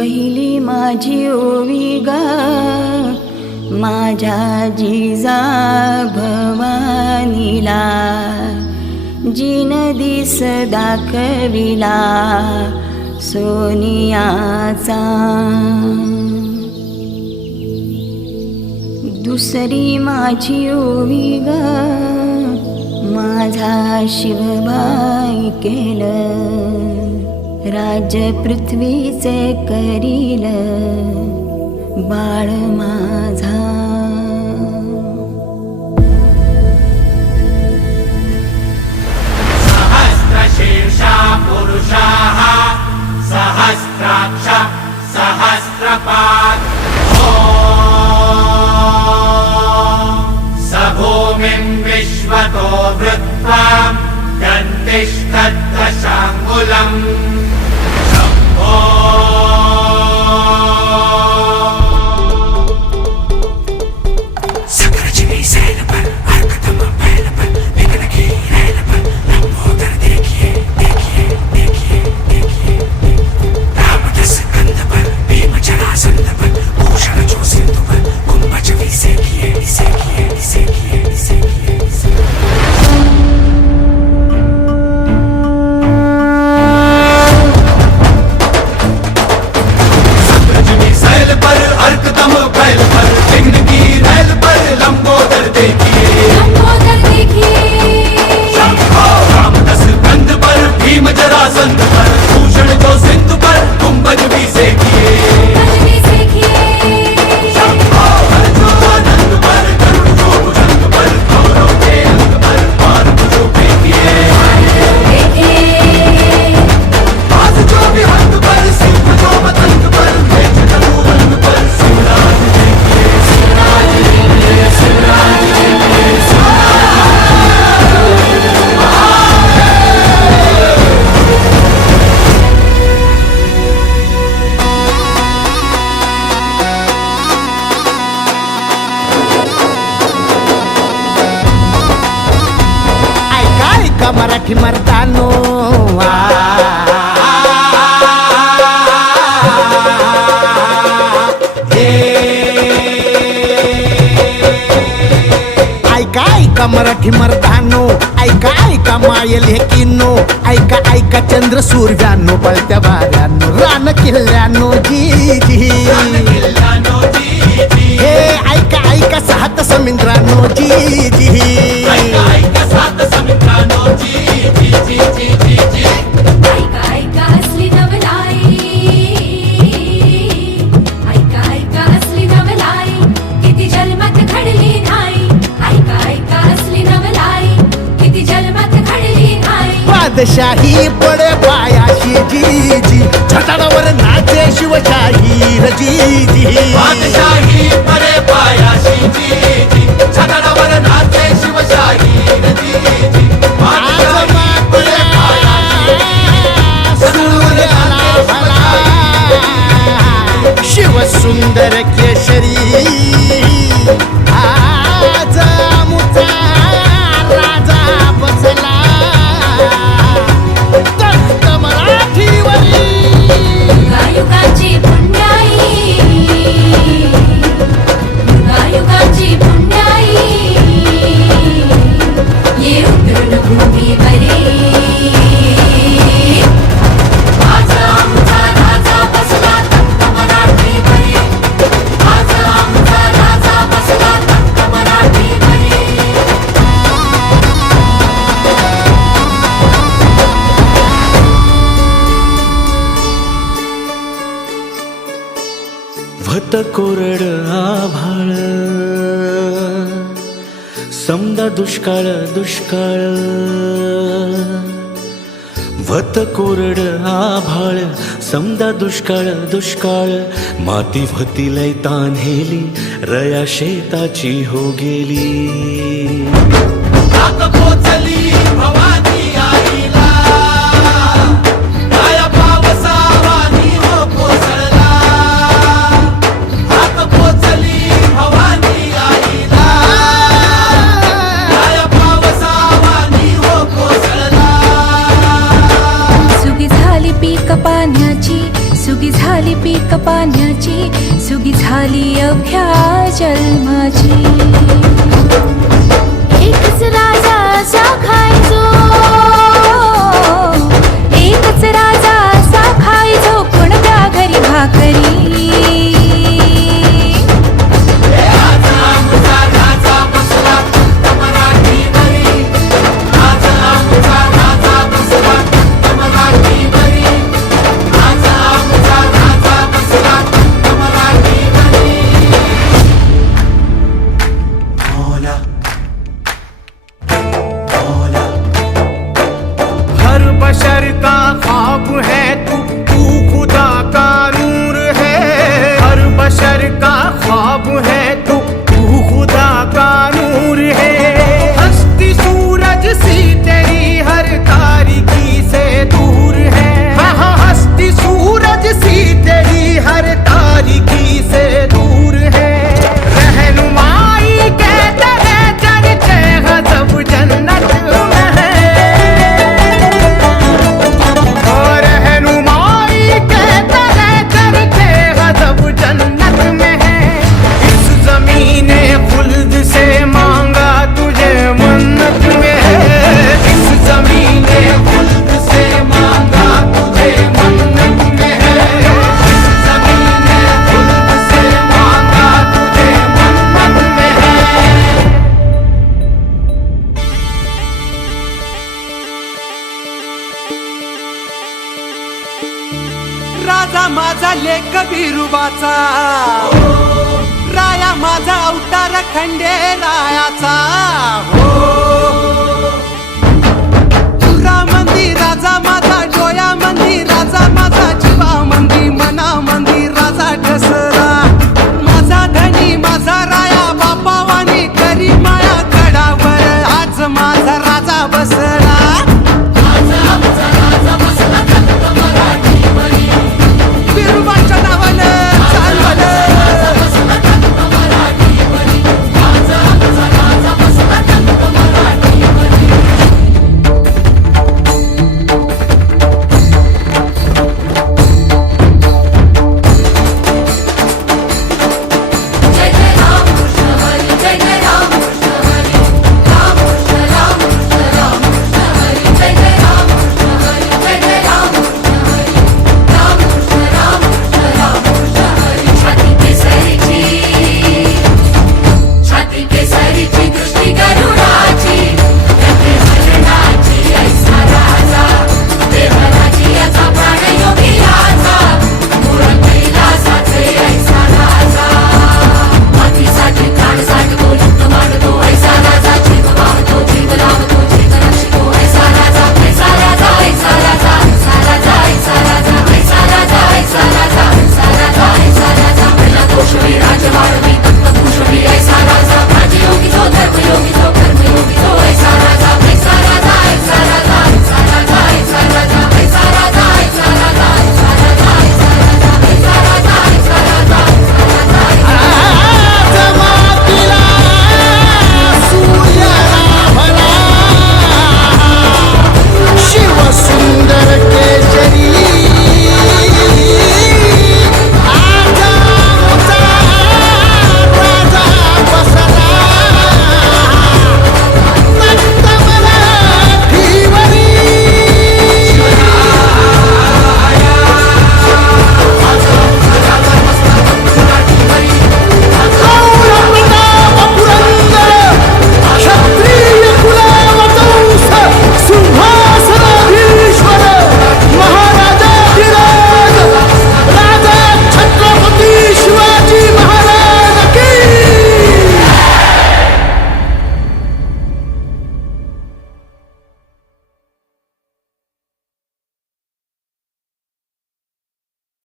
पहिली माझी ओवी गा माझ्या जिजा भवानीला, जिन दिस दाखविला सोनियाचा. दुसरी माझी ओवी ग माझा शिवबाई केलं, राज्य पृथ्वीचे करील बाळ माझा. सहस्रशीर्षा पुरुषाः सहस्राक्ष सहस्रपात्. स भूमिं विश्वतो वृत्वा दन्तिष्ठद्दशाङ्गुलम्. मराठी मर्दानो ऐका ऐका मराठी मर्दानो, ऐका ऐका मायल हे किन्नो, ऐका ऐका चंद्र सूर्यानो, पळत्या वाऱ्यानो, रान किल्ल्यानो जी जी. हे ऐका ऐका सात समुद्रानो जी जी. ऐका सात समुद्रानो जी जी जी जी जी जी. ऐका ऐका असली नवलाई, ऐका ऐका असली नवलाई, किती जन्मात घडली नाही. ऐका ऐका असली नवलाई, किती जन्मात घडली नाही. बादशाही पडे पायाशी जी जी, छटाडावर नाचे शिवशाही जी जी. बादशाही पडे पायाशी जी जी, छटाडावर नाचे शिवशाही जी जी. शिव सुंदर केशरी आज मुचा राजा बसला तख्त मराठीवरी. युगायुगाची पुण्याई, युगायुगाची पुण्याई, ये उतरून भूमीवरी. भत कोरड आभाळ, समदा दुष्काळ दुष्काळ. भत कोरड आभाळ, समदा दुष्काळ दुष्काळ. माती भती लय तान्हेली, रया शेताची हो गेली. पोचली भवानी आईला, काया पावसावानी हो कोसळला. पोचली भवानी आईला, काया पावसावानी हो कोसळला. सुगी झाली पीक पाण्याची, सुगी झाली झाली पीक पाण्याची, सुगी झाली अवघ्या जन्माची. एकच राजा असा खायचो, एकच राजा असा खायचो, कोणत्या घरी भाकरी. आज आमचा राजा बसला मराठीवरी, आज आमचा राजा बसला मराठीवरी, आज आमचा राजा बसला मराठीवरी. मौला मौला हर बशर का ख्वाब है तू, तू खुदा का नूर है. हर बशर का ख्वाब है तू, तू खुदा का नूर है. हस्ती सूरज सी तेरी हर तारीकी से दूर है. हाँ हाँ, हस्ती सूरज सी तेरी हर तारीकी से दूर है. रहनुमाई कहते हैं चर्चे गजब जन्नत में है. और रहनुमाई कहते हैं चर्चे गजब जन्नत में है. इस ज़मीने खुल्द से मांगा तुझे मन्नत में है. इस ज़मीने खुल्द से मांगा तुझे मन्नत में है. इस ज़मीने खुल्द से मांगा तुझे मन्नत में है. राजा माझा लेक बिरुबाचा, राया माझा अवतार खंडेरायाचा. हो रामंदी राजा माझा